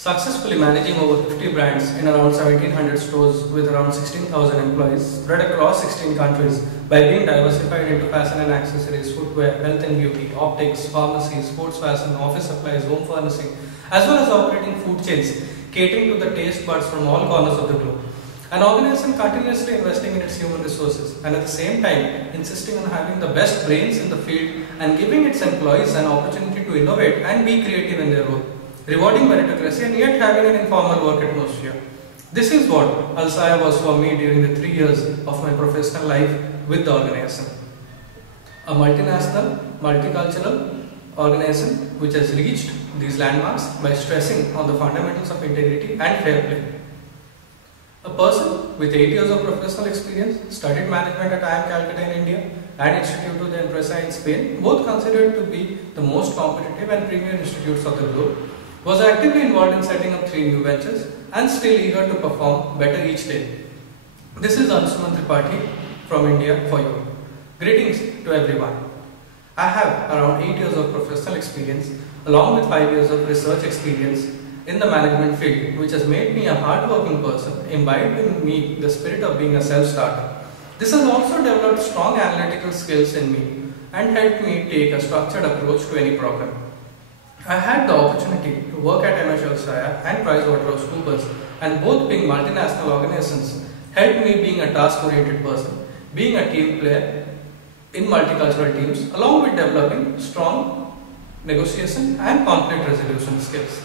Successfully managing over 50 brands in around 1700 stores with around 16,000 employees spread across 16 countries by being diversified into fashion and accessories, footwear, health and beauty, optics, pharmacy, sports fashion, office supplies, home furnishing, as well as operating food chains catering to the taste buds from all corners of the globe. An organization continuously investing in its human resources and at the same time insisting on having the best brains in the field and giving its employees an opportunity to innovate and be creative in their role, rewarding meritocracy and yet having an informal work atmosphere. This is what Alshaya was for me during the 3 years of my professional life with the organization. A multinational, multicultural organization which has reached these landmarks by stressing on the fundamentals of integrity and fair play. A person with 8 years of professional experience, studied management at IIM Calcutta in India and Instituto de Empresa in Spain, both considered to be the most competitive and premier institutes of the globe, was actively involved in setting up 3 new ventures and still eager to perform better each day. This is Anshuman Tripathi from India for you. Greetings to everyone. I have around 8 years of professional experience along with 5 years of research experience in the management field, which has made me a hard-working person, imbibed in me the spirit of being a self-starter. This has also developed strong analytical skills in me and helped me take a structured approach to any problem. I had the opportunity to work at M.H. Alshaya and PricewaterhouseCoopers, and both being multinational organizations helped me being a task-oriented person, being a team player in multicultural teams, along with developing strong negotiation and conflict resolution skills.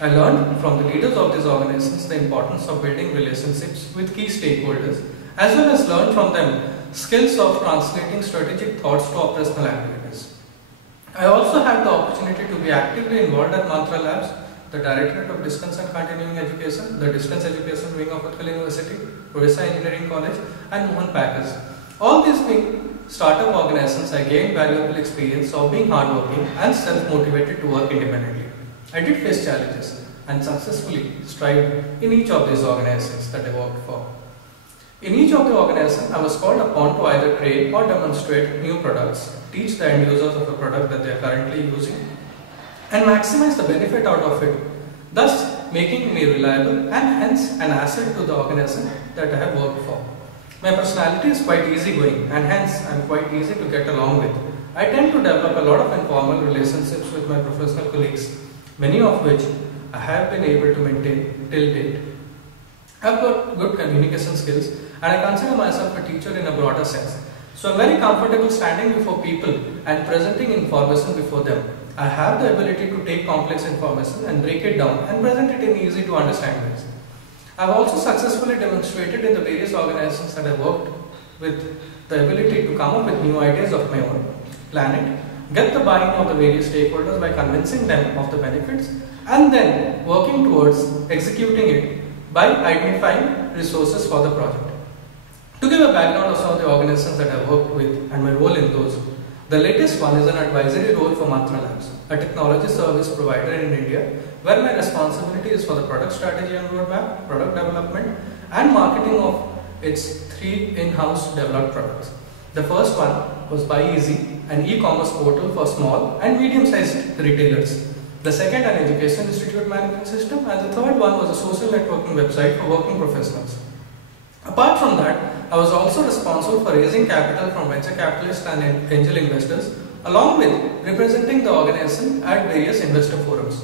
I learned from the leaders of these organizations the importance of building relationships with key stakeholders, as well as learned from them skills of translating strategic thoughts to operational activities. I also had the opportunity to be actively involved at Mantra Labs, the Directorate of Distance and Continuing Education, the Distance Education Wing of Utkal University, Odisha Engineering College, and Mohan Packers. All these being startup organizations, I gained valuable experience of being hardworking and self-motivated to work independently. I did face challenges and successfully strived in each of these organizations that I worked for. In each of the organizations, I was called upon to either create or demonstrate new products, teach the end users of a product that they are currently using, and maximize the benefit out of it, thus making me reliable and hence an asset to the organization that I have worked for. My personality is quite easygoing and hence I am quite easy to get along with. I tend to develop a lot of informal relationships with my professional colleagues, many of which I have been able to maintain till date. I have got good communication skills and I consider myself a teacher in a broader sense. So I am very comfortable standing before people and presenting information before them. I have the ability to take complex information and break it down and present it in easy to understand ways. I have also successfully demonstrated in the various organizations that I worked with the ability to come up with new ideas of my own, plan it, get the buy-in of the various stakeholders by convincing them of the benefits, and then working towards executing it by identifying resources for the project. To give a background of some of the organizations that I worked with and my role in those, the latest one is an advisory role for Mantra Labs, a technology service provider in India, where my responsibility is for the product strategy and roadmap, product development, and marketing of its 3 in-house developed products. The first one was BuyEasy, an e-commerce portal for small and medium-sized retailers. The second, an education institute management system, and the third one was a social networking website for working professionals. Apart from that, I was also responsible for raising capital from venture capitalists and angel investors, along with representing the organization at various investor forums.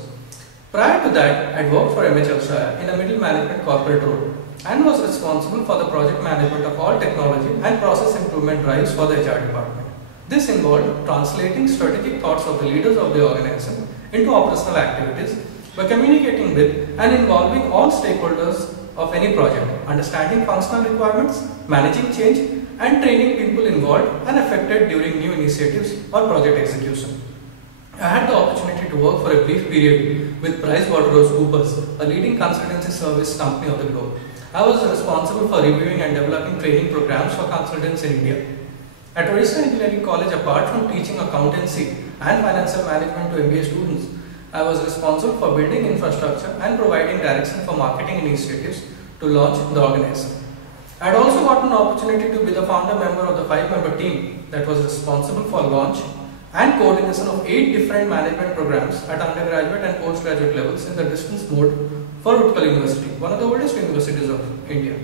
Prior to that, I worked for M.H. Alshaya in a middle management corporate role and was responsible for the project management of all technology and process improvement drives for the HR department. This involved translating strategic thoughts of the leaders of the organization into operational activities by communicating with and involving all stakeholders of any project, understanding functional requirements, managing change, and training people involved and affected during new initiatives or project execution. I had the opportunity to work for a brief period with PricewaterhouseCoopers, a leading consultancy service company of the globe. I was responsible for reviewing and developing training programs for consultants in India. At Odisha Engineering College, apart from teaching accountancy and financial management to MBA students, I was responsible for building infrastructure and providing direction for marketing initiatives to launch the organization. I had also got an opportunity to be the founder member of the 5-member team that was responsible for launch and coordination of 8 different management programs at undergraduate and postgraduate levels in the distance mode for Utkal University, one of the oldest universities of India.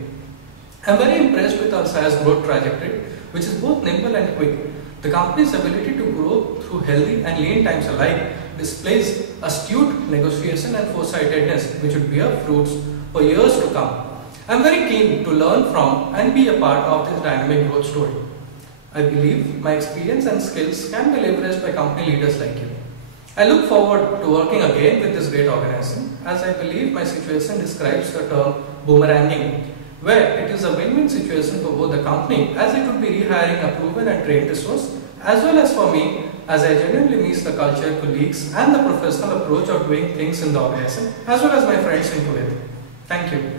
I am very impressed with Alsaya's growth trajectory, which is both nimble and quick. The company's ability to grow through healthy and lean times alike displays astute negotiation and foresightedness, which would bear fruits for years to come. I am very keen to learn from and be a part of this dynamic growth story. I believe my experience and skills can be leveraged by company leaders like you. I look forward to working again with this great organization, as I believe my situation describes the term boomeranging, where it is a win-win situation for both the company, as it would be rehiring a proven and trained resource, as well as for me, as I genuinely miss the culture, colleagues and the professional approach of doing things in the organization, as well as my friends in Kuwait. Thank you.